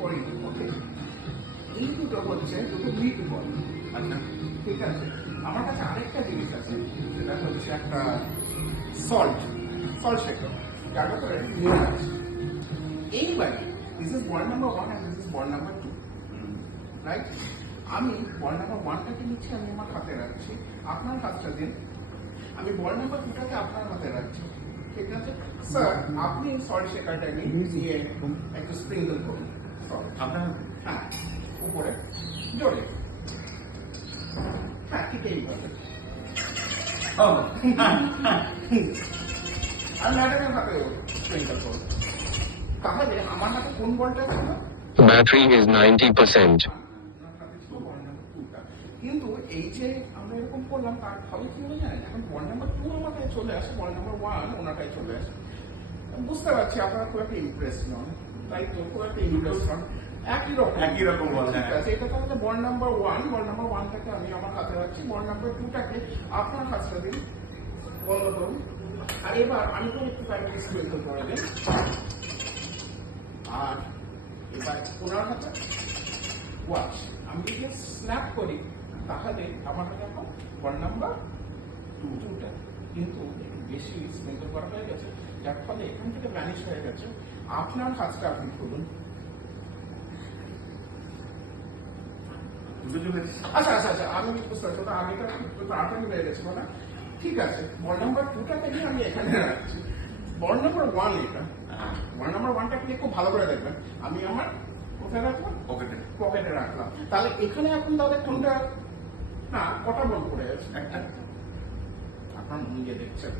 Point. ওকে, এই দুটো হচ্ছে দুটো মিড বল। আচ্ছা, ঠিক আছে। আমার কাছে আরেকটা জিনিস আছে, সেটা হচ্ছে একটা সল্ট শেকার, যার ব্যাপারে নিয়ম আছে। এইবারে this is ball number 1 and this is ball number 2, right? আমি বল নাম্বার 1টাকে নিচ্ছি, আমি আমার হাতে রাখছি, আপনার হাতটা দিন। আমি বল নাম্বার 2টাকে আপনার হাতে রাখছি, ঠিক আছে? স্যার, আপনি সল্ট শেকারটাকে নিয়ে একটু স্প্রিঙ্কল করুন আপনার, হ্যাঁ, উপরে জোরে, হ্যাঁ, ঠিক এইভাবে। আর ম্যাডামের হাতে স্প্রিঙ্কল করুন। তাহলে আমার হাতে কোন বলটা ছিল? Battery is 90%. কিন্তু এই যে আমরা এরকম করলাম, তার ফলে কি হয়ে যায়, এখন বল নাম্বার 2 আমার কাছে চলে আসে, বল নাম্বার 1 ওনাটাই চলে আসে। বুঝতে পারছি আপনারা খুব একটা ইমপ্রেস নন, তাই তো? খুব একটা ইমপ্রেস নন, একই রকম বল। ঠিক আছে, এটা তাহলে বল নাম্বার 1, বল নাম্বার 1টাকে আমি আমার হাতে রাখছি, বল নাম্বার 2টাকে আপনার হাতটা দিন, বন্ধ করুন। আর এবার আমি তো একটু প্র্যাকটিস করে দিন। আর এবার ওনার হাতে ওয়াচ, আমি যদি স্ন্যাপ করি তাহলে আমার হাতে এখন বল নাম্বার 2টা কিন্তু বেশি স্প্রিঙ্কল করা হয়ে গেছে, যার ফলে এখান থেকে ভ্যানিশ হয়ে গেছে। আপনার হাতটা আপনি খুলুন। আচ্ছা আচ্ছা আচ্ছা, আমি বুঝতে পারছি, ওটা আগেটা একটু তাড়াতাড়ি হয়ে গেছিল না? ঠিক আছে, বল নাম্বার 2টাকে নিয়ে আমি এখানে রাখছি, বল নাম্বার 1 এটা। বল নাম্বার 1টাকে নিয়ে খুব ভালো করে দেখবেন, আমি আমার কোথায় রাখলাম? পকেটে রাখলাম। তাহলে এখানে এখন তাহলে কোনটা, না কটা বল পড়ে আছে? একটা। আপনার নিজে দেখছেন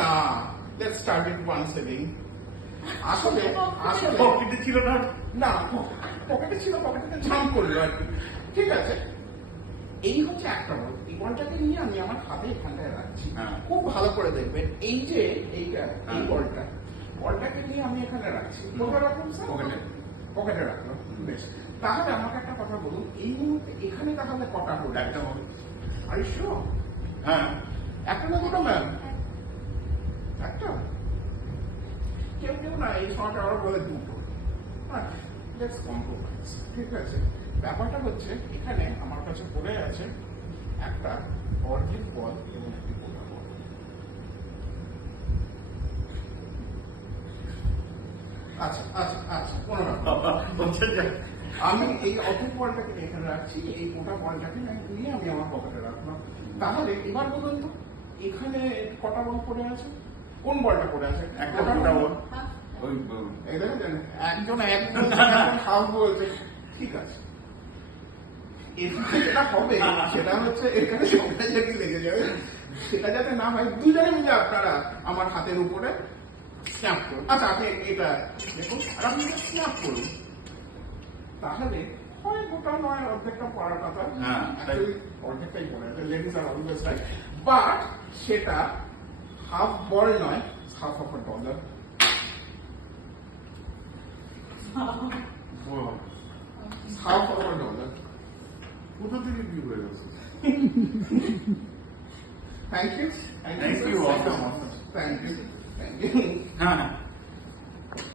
না? Let's start with once again. আসলে পকেটে ছিল না, না পকেটে ছিল, পকেটে ঝাম করলো আর কি। ঠিক আছে, এই হচ্ছে একটা বল। এই বলটাকে নিয়ে আমি আমার হাতে এখানটায় রাখছি, খুব ভালো করে দেখবেন। এই যে এইটা, এই বলটাকে নিয়ে আমি এখানে রাখছি, কোথায় রাখলাম স্যার? পকেটে রাখলাম। বেশ, তাহলে আমাকে একটা কথা বলুন, এই মুহূর্তে এখানে তাহলে কটা হল? একটা হল। আর শিওর? হ্যাঁ, একটা না দুটো ম্যাম? একটা। কেউ কেউ না এই সময়টা আবার বলে দুটো। Let's compromise. ঠিক আছে, ব্যাপারটা হচ্ছে এখানে আমার কাছে পড়ে আছে একটা অর্ধেক বল এবং একটি গোলা বল। আচ্ছা আচ্ছা আচ্ছা, কোনো ব্যাপার। আমি এই অর্ধেক বলটাকে এখানে রাখছি, এই গোটা বলটাকে নিয়ে আমি আমার পকেটে রাখলাম। তাহলে এবার বলুন তো, এখানে কটা বল পড়ে আছে? কোন বলটা পড়ে আছে? একটা গোটা বল। একজন হাফ বলছে। ঠিক আছে, যেটা হবে সেটা হচ্ছে এখানে সবাই যদি লেগে যাবে, সেটা যাতে না হয়, দুজনে মিলে আপনারা আমার হাতের উপরে স্ন্যাপ করুন। আচ্ছা, আপনি এটা দেখুন আর আপনি স্ন্যাপ করুন, তাহলে হয় গোটা নয় অর্ধেকটা পড়ার কথা, অর্ধেকটাই পড়ে আছে, লেডিস আর অলওয়েজ রাইট, বাট সেটা হাফ বল নয়, half of a dollar. half of a dollar. কোথা থেকে কি হয়ে গেছে? Thank you. Thank you. Awesome. Thank you.